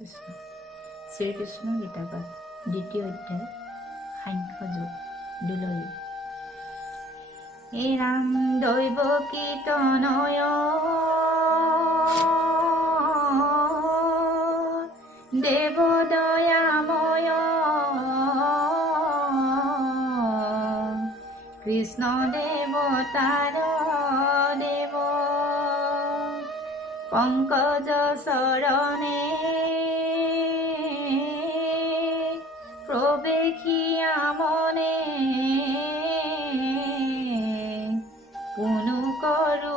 কৃষ্ণ শ্ৰীকৃষ্ণ গীতাপাঠ দ্বিতীয় অধ্যায় সাংখ্য যোগ দুলৰী এৰাম দৈৱ কীৰ্তনয় দেৱ দয়াময় কৃষ্ণ দেৱতাৰ দেৱ পংকজ চৰণে প্ৰৱেশিয়া মনে পুনু কৰো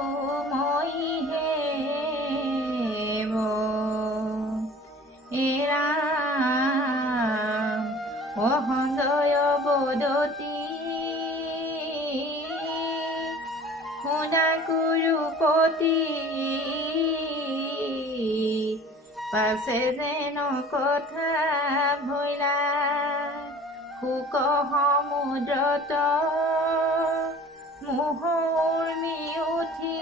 মই হেব এৰাম অহন্দয় বদতি শুনা কুৰুপতি পাছে যেন কথা ভৈলা শোক সমুদ্ৰত মোহ উৰ্মি উঠি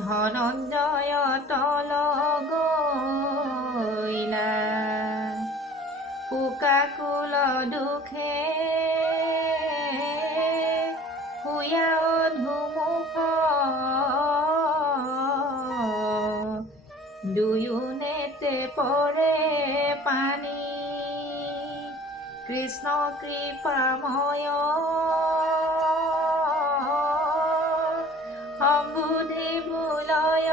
ধনঞ্জয় তল গইলা শোকাকুল দুখে শুয়া অধুমুখ দুয়ো নেতে পৰে পানী কৃষ্ণ কৃপাময় সম্বুধি বুলয়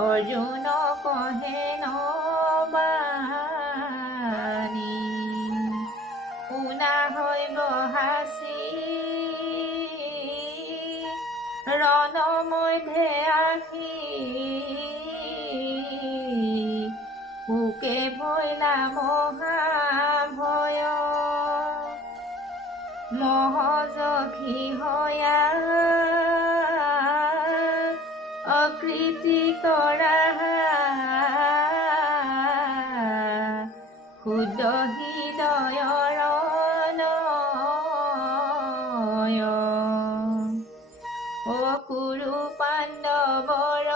অৰ্জুন কহে নবাণী শুনা হৈ বহাসি ৰণ মধ্যে আখি শোকে ভৈলা মহাভয় মহযখি হয়া অকৃতি কৰা ক্ষুদ্ৰ হৃদয়ৰ নয় অ কুৰু পাণ্ডৱৰ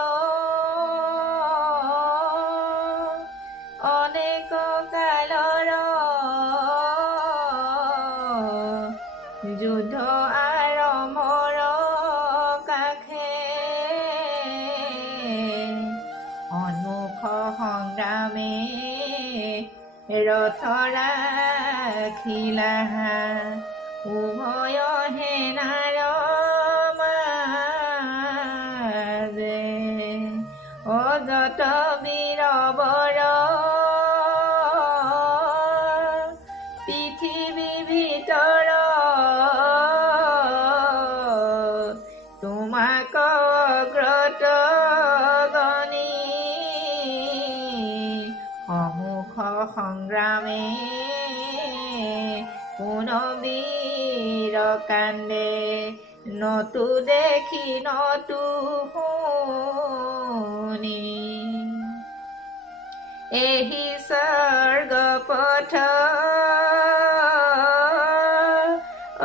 অনেক কালৰ যুদ্ধ আৰম্ভৰ কাষে সন্মুখ সংগ্ৰামে ৰথ ৰাখিলা উভয় সেনাৰ মাজে অযত বীৰবৰ পৃথিৱী ভিতৰ তোমাক অগ্ৰত গণি সমুখ সংগ্ৰামে পুন বীৰ কান্দে নতু দেখি নতু শুনি এহি স্বৰ্গ পথ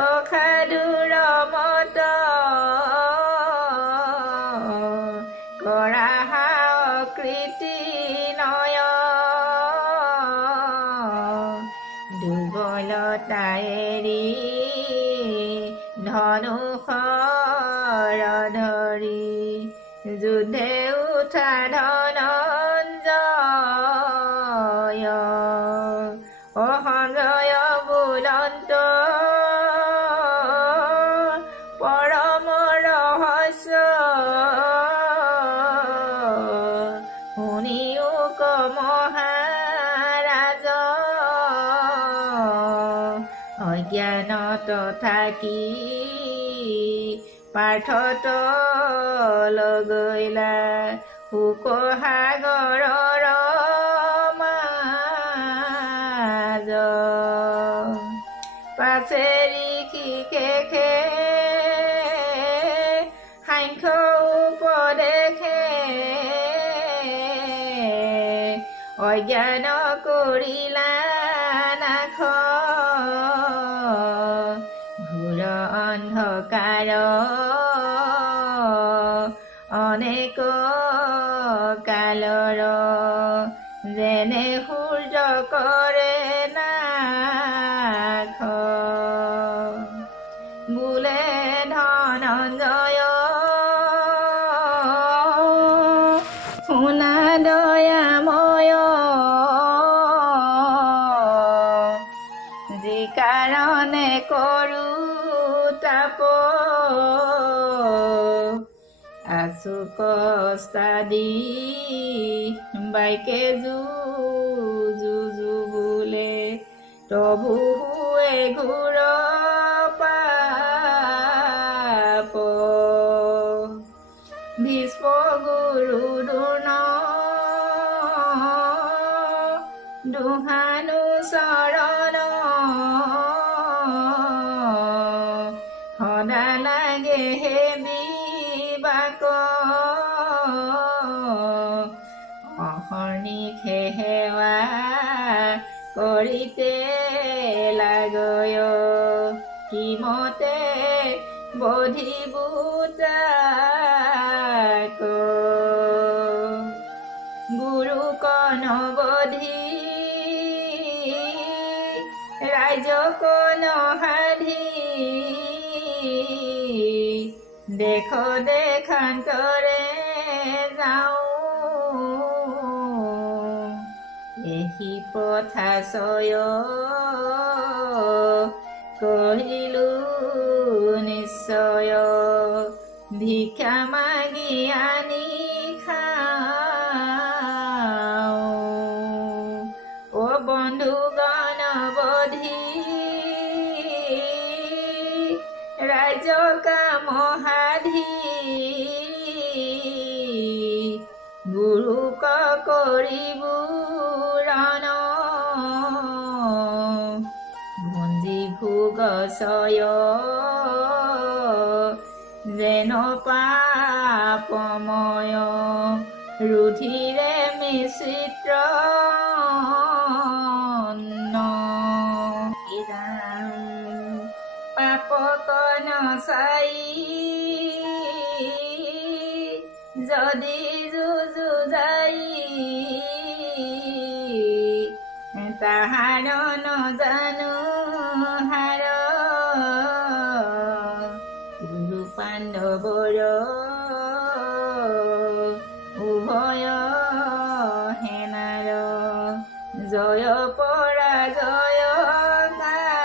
অসাধুৰ মত কৰা অকৃতি নয় দুৰ্বলতা এৰি ধনুষৰ ধৰি যুদ্ধে উঠা ধনঞ্জয় অসঞ্জয় বুলন্ত পৰম ৰহস্য শুনিও ক মহাৰাজ অজ্ঞানত থাকি পাৰ্থত লগৈলা শোক সাগৰৰ মাজ পাছে ঋষিকেশে সাংখ্য উপদেশে অজ্ঞান কৰিলা নাশ ঘোৰ অন্ধকাৰ অনেক কালৰ যেনে সূৰ্য কৰে নাশ বোলে ধনঞ্জয় শুনা দয়াময় যি কাৰণে কৰো তাপ আছো কষ্টাদি বাইকে যুঁজো বোলে তবু হুৱে ঘূৰ পাপ ভীষ্ম গুৰু দ্ৰোণ দুহানু চৰণ সদা লাগে হে বিবাক অহৰ্নিশে সেৱা কৰিতে লাগয় কিমতে বধিবু তাক গুৰু কণবধি ৰাইজক নহাধি দেখ দেখান্তৰে যাওঁ এহি পথাচয় কহিলো নিশ্চয় ভিক্ষা মাগি আনি খাওঁ অ বন্ধু গণবধি ৰাইজ কামহাধি গুৰুক কৰিবুৰণ ভঞ্জি ভোগচয় যেন পাপময় ৰুধিৰে মিশ্ৰিত পাপক নচাই যদি যুঁজু যাই তাহাৰ নজানো হাৰ গুৰু পাণ্ডৱৰ উভয় সেনাৰ জয় পৰাজয় গায়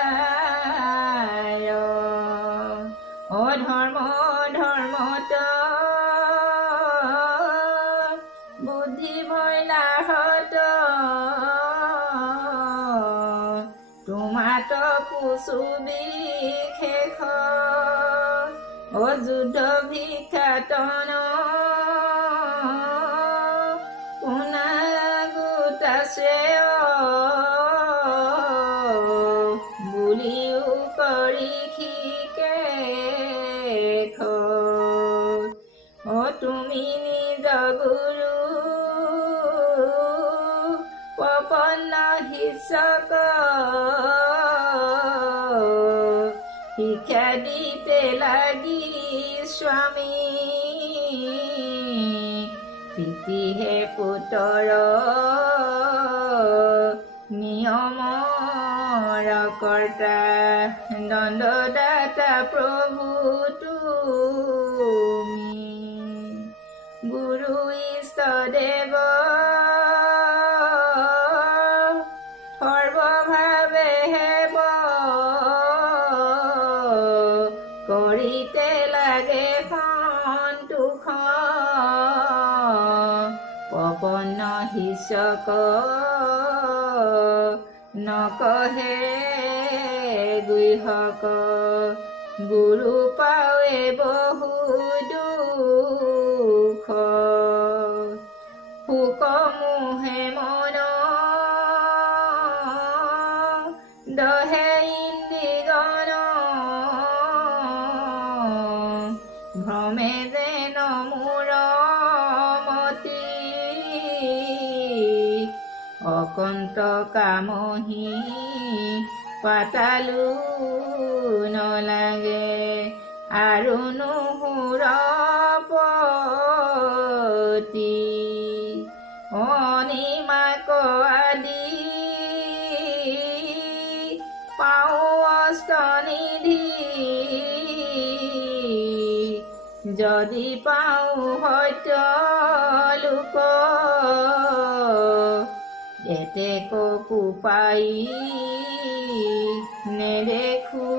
অধৰ্ম ধৰ্মত বুদ্ধি ভয়লাহত তোমাত পুচু বিশেষ অযুদ্ধ ভিক্ষাতন পুনা গোটা শ্ৰেয় বুলিও কৰি শিকেশ তুমি নিজ গুৰু পপন্ন শিষ্যক শিক্ষা দিতে লাগি স্বামী প্ৰীতিহে পুতৰ নিয়মৰ কৰ্তা দণ্ডদাতা প্ৰভু তুমি গুৰু ইষ্টদেৱ সৰ্বভাৱে হেব কৰিতে লাগে সন্তোষ পপন্ন শিষ্যক নকহে গুহক গুৰু পাৱে বহু দুখ শোক মোহে মন দহে ইন্দিগণ ভ্ৰমে যেন মোৰ মতি অকন্ত কামহি পাতালো নলাগে আৰু নুহুৰ যদি পাওঁ সত্য লোক এতেকো পাই নেদেখো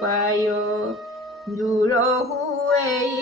পায় দূৰহো এই